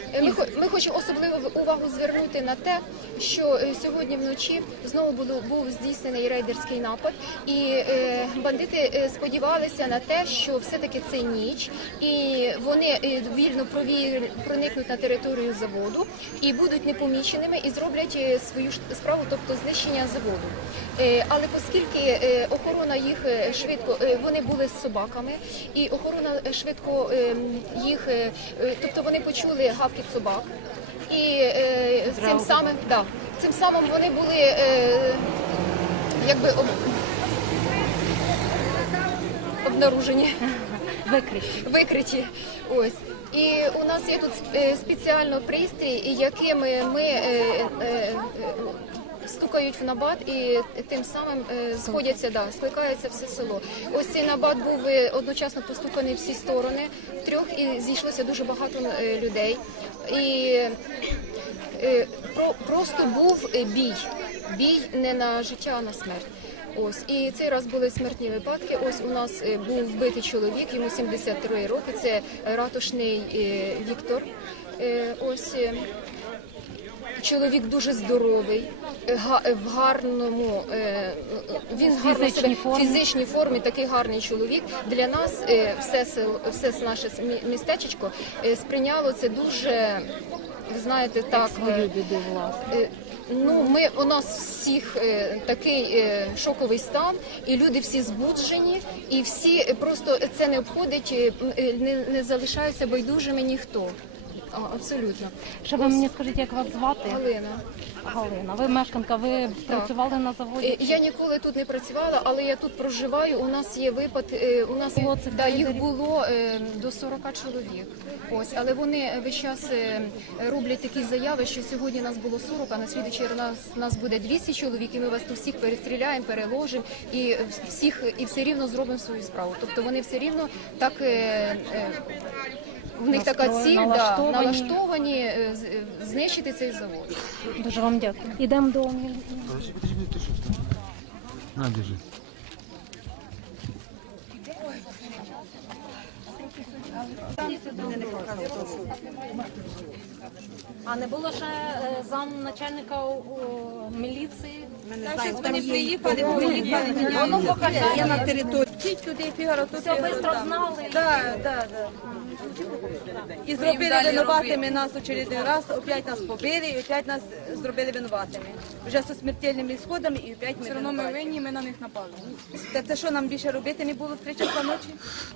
Ми хочемо особливу увагу звернути на те, що сьогодні вночі знову був здійснений рейдерський напад, і бандити сподівалися на те, що все-таки це ніч, і вони вільно проникнуть на територію заводу і будуть непоміченими і зроблять свою справу, тобто знищення заводу. Але оскільки охорона їх швидко, вони були з собаками, і охорона швидко їх, тобто вони почули гавкіт собак, і цим самим вони були якби обнаружені, викриті. Ось. І у нас є тут спеціально пристрій, яким ми стукають в набат і тим самим скликається все село. Ось цей набат був одночасно постуканий всі сторони, втрьох, і зійшлося дуже багато людей. І просто був бій не на життя, а на смерть. Ось, і цей раз були смертні випадки. Ось у нас був вбитий чоловік, йому 73 роки, це Ратушний Віктор. Ось чоловік дуже здоровий, в гарному, він в фізичній формі, такий гарний чоловік. Для нас все наше містечко сприйняло це дуже, ви знаєте, так. У нас всіх такий шоковий стан, і люди всі збуджені, і всі просто це не обходить, не залишаються байдужими ніхто. Абсолютно. Ще ви мені скажіть, як вас звати? Галина. Галина. Ви мешканка, ви працювали на заводі? Я ніколи тут не працювала, але я тут проживаю. У нас є випад, їх було до 40 чоловік. Ось, але вони весь час роблять такі заяви, що сьогодні нас було 40, а на слідуючий раз нас буде 200 чоловік, і ми вас тут всіх перестріляємо, переложимо, і все рівно зробимо свою справу. Тобто вони все рівно так. В них така ціль, налаштовані знищити цей завод. Дуже вам дякую. Ідемо до Подожди, ти що? На, держи. А не було ще замначальника міліції? Вони приїхали, воно показає на території. Туди, Фігаро, тут. Все швидко знали? Так. І зробили винуватими нас очередний раз, опять нас побили, і опять нас зробили винуватими. Вже зі смертельними сходами, і опять ми винуваті. Ми винні, ми на них напали. Так це що, нам більше робити не було в 3 часа ночі?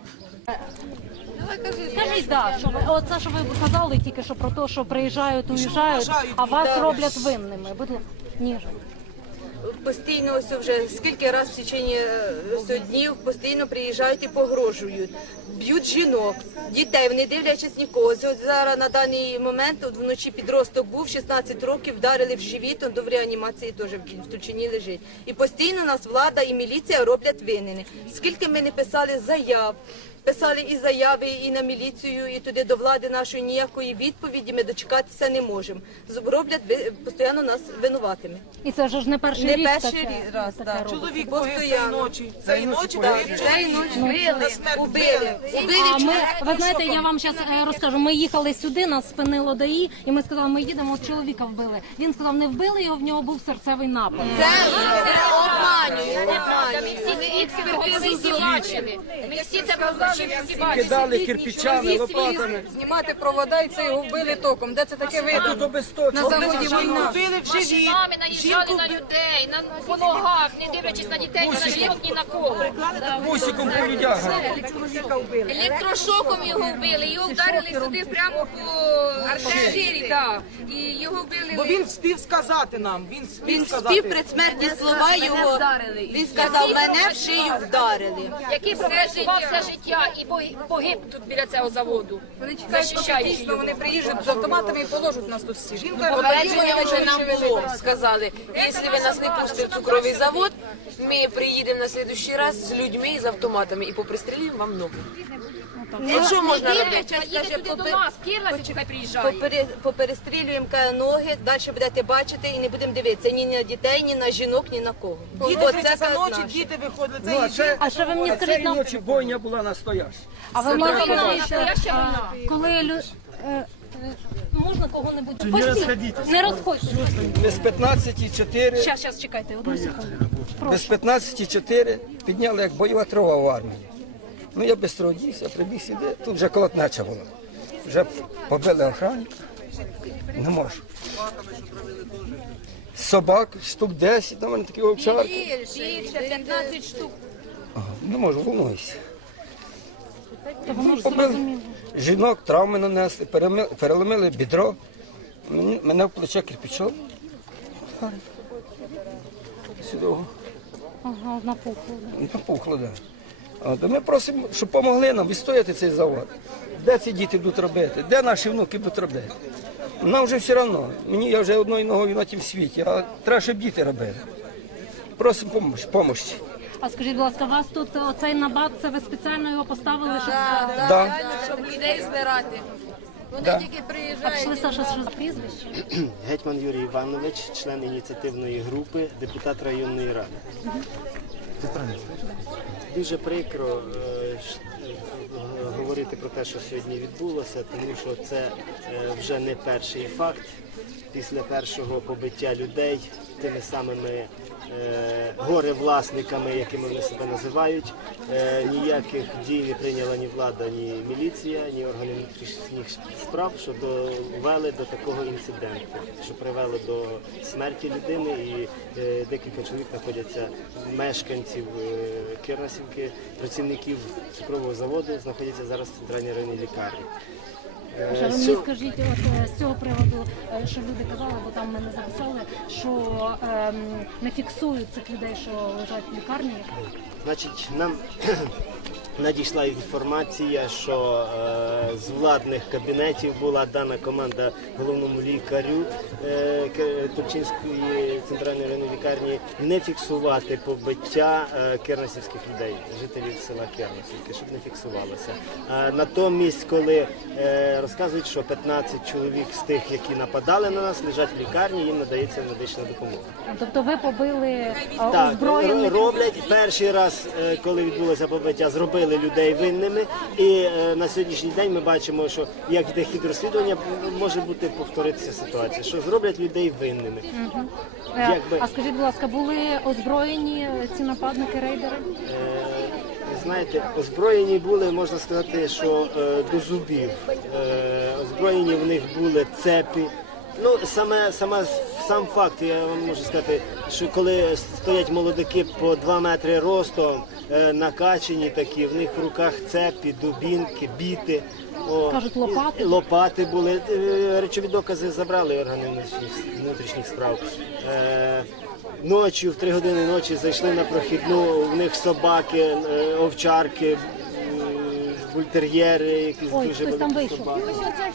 Скажіть, оце, що ви казали тільки що про те, що приїжджають, уїжджають, а вас роблять винними. Будь ласка, ніже. Постійно ось вже скільки разів в течение днів постійно приїжджають і погрожують. Б'ють жінок, дітей, вони дивлячись нікого. Ось зараз на даний момент вночі підросток був, 16 років, вдарили в живіт, він до реанімації теж в Тульчині лежить. І постійно нас влада і міліція роблять винні. Скільки ми не писали заяв, писали і заяви, і на міліцію, і туди до влади нашої, ніякої відповіді ми дочекатися не можемо. Роблять постійно нас винуватими. І це ж не перший рік. Не перший раз, так. Чоловік погиб цієї ночі. Цієї ночі убили. Ви знаєте, я вам зараз розкажу. Ми їхали сюди, нас спинило ДАІ, і ми сказали, ми їдемо, от чоловіка вбили. Він сказав, не вбили його, в нього був серцевий напад. Це обманюють. Ми всі експертизи бачили. Ми всі це бачили. Кидали кирпичами, лопатами. Знімати провода і це його вбили током. Де це таке видно? На заводі війна. Вбили в живіт. Машинами наїжджали на людей, по ногах, не дивлячись на дітей, ні на жінок, ні на кого. Мусиком по людях. Електрошоком його вбили, його вдарили сюди прямо по шиї, і його вбили. Бо він спів сказати нам. Він спів предсмертні слова його. Він сказав, мене в шию вдарили. Який працював все життя і погиб тут біля цього заводу. Вони чекають, дійсно, вони приїжджають з автоматами і положать нас тут всі. Попередження вже нам було, сказали, якщо ви нас не пустите в цукровий завод, ми приїдемо на наступний раз з людьми і з автоматами і попристрілюємо вам ноги. От що можна робити? Їдете сюди до нас, Кірласі, хай приїжджає. Поперестрілюємо ноги, далі будете бачити і не будемо дивитися ні на дітей, ні на жінок, ні на кого. Діти за ночі, діти виходили. А що ви мені скажіть, ночі бойня була настояща. а ви можете, коли Можна кого-небудь? Постійте, не розходьтеся. Без 15,4, Щас, чекайте, одну секунду. без 15,4 підняли як бойова трава в армії. Ну я без того дівся, прибіг сюди, тут вже колотнеча була. Вже побили охрану, не можу. Собак, штук 10, там мене такі овчарки. Більше, 15 штук. Не можу, волнуюся. То воно ж Побили. зрозуміло. Жінок травми нанесли, переломили бідро, мене в плече кирпичом. Сюди Ага, напухло. напухло, да. От, ми просимо, щоб допомогли нам відстояти цей завод. Де ці діти будуть робити? Де наші внуки будуть робити? Нам вже все одно. Я вже одною ногою на тім світі, а треба, щоб діти робили. Просимо допомоги. А скажіть, будь ласка, у вас тут оцей набат, це ви спеціально його поставили, щоб... Да. Щоб людей збирати. Да. А пішли, Саша, що за прізвище? Гетьман Юрій Іванович, член ініціативної групи, депутат районної ради. Дуже прикро говорити про те, що сьогодні відбулося, тому що це вже не перший факт. Після першого побиття людей тими самими горе-власниками, якими вони себе називають, ніяких дій не прийняла ні влада, ні міліція, ні органи внутрішніх справ, що довели до такого інциденту, що привело до смерті людини, і декілька чоловік знаходяться, мешканців Кирнасівки, працівників цукрового заводу, знаходяться зараз в центральній районній лікарні. Саша, ви мені скажіть, от з цього приводу, що люди казали, бо там мене записали, що не фіксують цих людей, що лежать в лікарні. Значить, нам надійшла інформація, що з владних кабінетів була дана команда головному лікарю Турчинської центральної районної лікарні не фіксувати побиття кернасівських людей, жителів села Кернасівки, щоб не фіксувалося. Натомість, коли розказують, що 15 чоловік з тих, які нападали на нас, лежать в лікарні, їм надається медична допомога. Тобто ви побили Так, озброєних... роблять перший раз, коли відбулося побиття, зробили людей винними. І на сьогоднішній день ми бачимо, що як йде хід розслідування, може бути повторитися ситуація, що зроблять людей винними. Якби, А скажіть, будь ласка, були озброєні ці нападники, рейдери? знаєте, озброєні були, можна сказати, що до зубів. Озброєні в них були цепі. Ну, сам факт, я вам можу сказати, що коли стоять молодики по 2 метри ростом, накачані такі, в них в руках цепі, дубінки, біти. Кажуть, лопати? Лопати були. Речові докази забрали органи внутрішніх справ. Ночі, в 3 години ночі зайшли на прохідну, в них собаки, овчарки, бультер'єри, якісь Ой, дуже хтось там великі вийшов. собаки.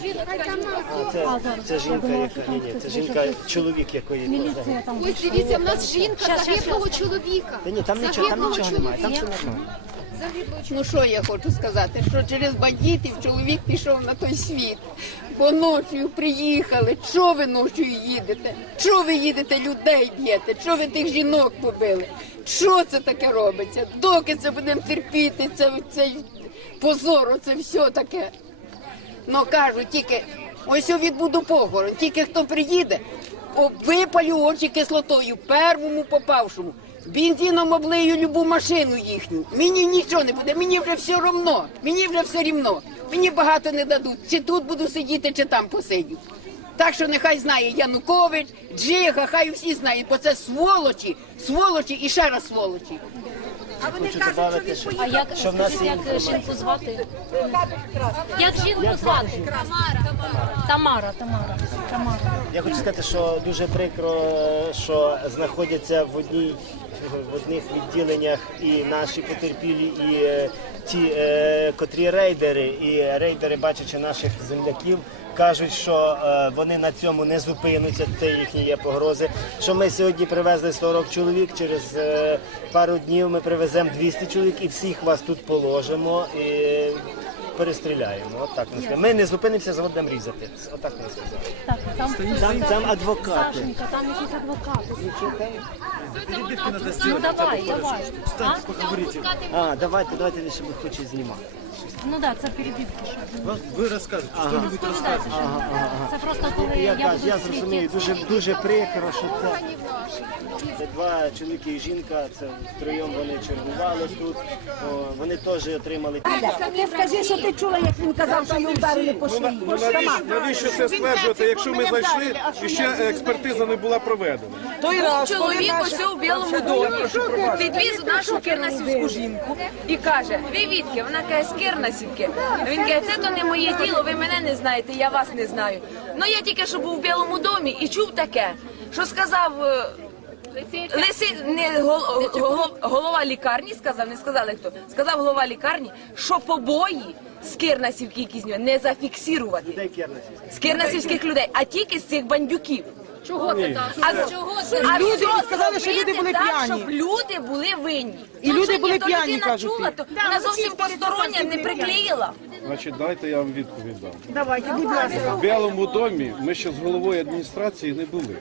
Це жінка, думала, яка що ні, там це хтось жінка, вийшов. чоловік якої. Міліція там Ось дивіться, в нас жінка загиблого чоловіка. Та ні, там нічого немає, там все нормально. Ну що я хочу сказати, що через бандитів чоловік пішов на той світ, бо ночі приїхали. Що ви ночі їдете? Що ви їдете, людей б'єте? Що ви тих жінок побили? Що це таке робиться? Доки це будемо терпіти, цей позор, це все таке. Ну кажуть, тільки ось я відбуду похорон, тільки хто приїде, випалю очі кислотою, первому попавшому. Бензином облию любу машину їхню. Мені нічого не буде, мені вже все одно, мені вже все рівно. Мені багато не дадуть, чи тут буду сидіти, чи там посидю. Так що нехай знає Янукович, Джига, хай всі знають, бо це сволочі, сволочі і ще раз сволочі. Хочу додати, що, А як, що в нас є як жінку звати? Як жінку звати? Тамара. Я хочу сказати, що дуже прикро, що знаходяться в одних відділеннях і наші потерпілі, і ті, котрі рейдери. І рейдери, бачачи наших земляків, кажуть, що вони на цьому не зупинуться, це їхні є погрози. Що ми сьогодні привезли 40 чоловік, через пару днів ми привеземо 200 чоловік і всіх вас тут положимо і перестріляємо. Отак ми сказали. Ми не зупинимося, завод будемо різати. Отак ми сказали. Так, Там адвокати. Сашенька, там якісь адвокати. Ну давай. Давайте, щоб ви хочете знімати. Ну так, це перебівки. Щоб... Ви розказуєте, хто-небудь Розповідайте, розказує. що це просто коли я буду Я в світі. зрозумію, дуже прикро, що це два чоловіки і жінка, це втроєм вони чергували тут, вони теж отримали. Ти скажи, що ти чула, як він казав, що його вдарили по шиї. Навіщо це стверджувати, якщо ми зайшли і ще експертиза не була проведена? Чоловік ось у Білому домі підвіз нашу кирнасівську жінку і каже, ви відки? Вона каже, з Кирнасівки. Він каже, це то не моє діло, ви мене не знаєте, я вас не знаю. Ну я тільки що був у Білому домі і чув таке, що сказав голова лікарні, не сказали хто, сказав голова лікарні, що побої з Кирнасівки якісь не зафіксувати. З кирнасівських людей, а тільки з цих бандюків. Чого це так? А люди сказали, що люди були п'яні. Щоб люди були винні. І люди були п'яні, кажуть. Чула, то вона зовсім постороння не приклеїла. Значить, дайте я вам відповідь дам. Давайте, будь ласка. В Білому домі ми ще з головою адміністрації не були.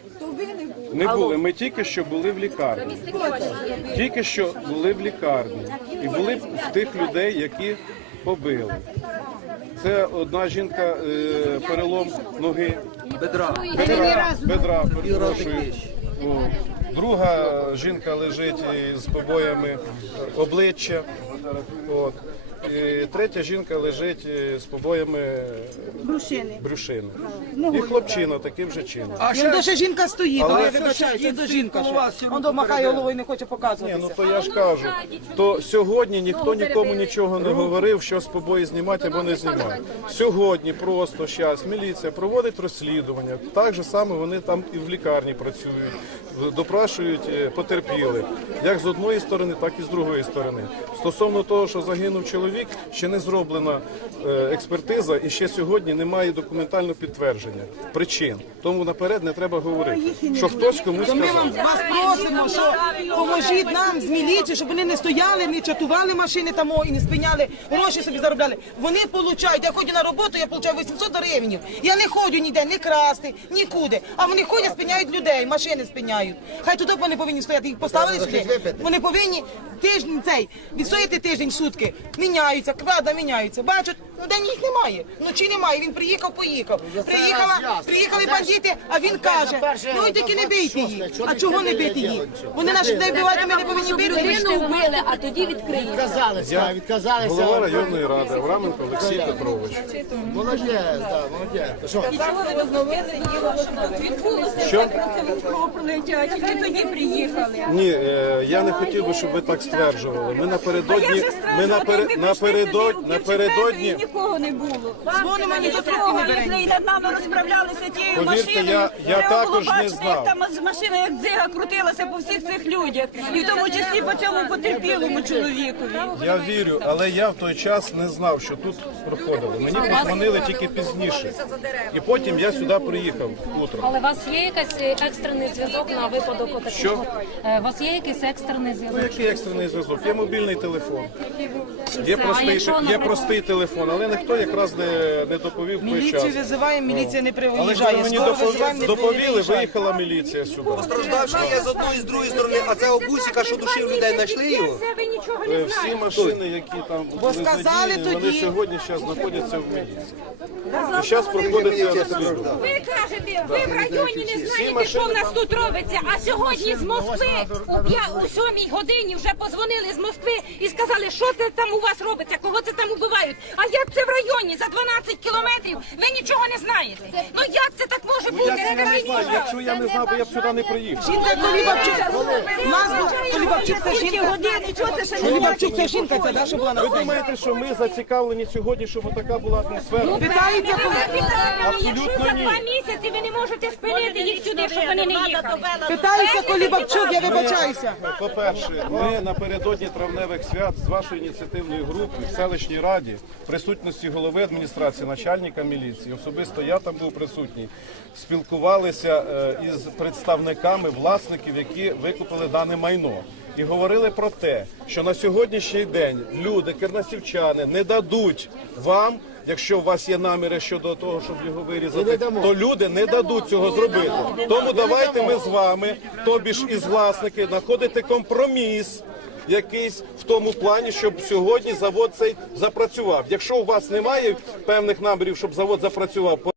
Не були, ми тільки що були в лікарні. Тільки що були в лікарні. І були в тих людей, які побили. Це одна жінка, перелом ноги. Бедра, перепрошую. Друга жінка лежить з побоями обличчя. От. І третя жінка лежить з побоями брюшини. І хлопчина таким же чином. А ще жінка стоїть, Але- я вибачаюся, це жінка ще. Он домахає головою, не хоче Ні, показуватися. ну то я ж кажу, то сьогодні ніхто нікому нічого не говорив, що з побої знімати або не знімати. Сьогодні просто зараз міліція проводить розслідування. Так же саме вони там і в лікарні працюють, допрашують потерпілих, як з одної сторони, так і з другої сторони. Стосовно того, що загинув чоловік, ще не зроблена експертиза і ще сьогодні немає документального підтвердження причин. Тому наперед не треба говорити, що хтось комусь То ми вам сказав. вас просимо, що поможіть нам з міліції, щоб вони не стояли, не чатували машини там і не спиняли, гроші собі заробляли. Вони получають, я ходжу на роботу, я получаю 800 гривень. Я не ходжу ніде, не красти, нікуди. А вони ходять, спиняють людей, машини спиняють. Хай туди вони повинні стояти, їх поставили сюди. Вони повинні тиждень цей, відстояти тиждень, сутки. Міняються, квада міняються. Бачать, ну день їх немає. Вночі немає, він приїхав, поїхав. Приїхали бандити, а він каже, ну і таки не бийте їх. А чого не бити їх? Вони наші людей вбивають, ми не повинні бити. вбили, а тоді відкриють. Відказалися. Голова районної ради Авраменко Олексій Петрович. Молодець, так, молодець. Що? Що? Пролетять, і тоді приїхали. Ні, я не хотів би, щоб ви так стверджували. Ми напередодні, напередодні, Нікого не було. Дзвонимо, ніхто трубки не бере. Як над нами розправлялися тією Повірте, машиною, я треба також було не бачити, знав. як там машина як дзига крутилася по всіх цих людях. І в тому числі по цьому потерпілому чоловікові. я вірю, але я в той час не знав, що тут проходили. Мені подзвонили тільки пізніше. І потім я сюди приїхав утром. Але у вас є якийсь екстрений зв'язок на випадок отакого? Що? У вас є якийсь екстрений Ну, зв'язок? який екстрений зв'язок? Є мобільний телефон, є якщо, простий наприклад, телефон, але ніхто якраз не доповів в той Міліцію час. визиваємо, міліція не Але коли приїжджає. мені Скоро визиваємо, не доповіли, приїжджає. виїхала міліція сюди. Постраждавши є з одної і з другої сторони, а це обусіка, що душив людей, знайшли його? Всі машини, які там були сказали задіяні, вони тоді. сьогодні зараз знаходяться в міліції. І зараз проходиться розслідування. Ви кажете, ви в районі не знаєте, машини- що в нас тут робиться, а сьогодні з Москви у 7 годині вже позвонили з Москви і сказали, що це там у вас робиться, кого це там убивають. А як це в районі за 12 кілометрів? Ви нічого не знаєте. Ну як це так може бути? Я не знаю, якщо я не знав, би я б сюди не приїхав. Жінка Колібабчук. Назва Колібабчук це жінка. Колібабчук це жінка, це да, що була на Ви сцені. думаєте, що ми зацікавлені сьогодні, щоб така була атмосфера? Питається, Абсолютно За ні. 2 місяці ви не можете спинити їх сюди, щоб вони не їхали. питається Колібабчук, я вибачаюся. По-перше, ми напередодні травневих свят з вашої ініціативної групи в селищній раді, в присутності голови адміністрації, начальника міліції, особисто я там був присутній, спілкувалися із представниками власників, які викупили дане майно. І говорили про те, що на сьогоднішній день люди, кирнасівчани, не дадуть вам, якщо у вас є наміри щодо того, щоб його вирізати, то люди не дадуть цього зробити. Тому давайте ми з вами, тобі ж із власники, знаходити компроміс якийсь в тому плані, щоб сьогодні завод цей запрацював. Якщо у вас немає певних намірів, щоб завод запрацював,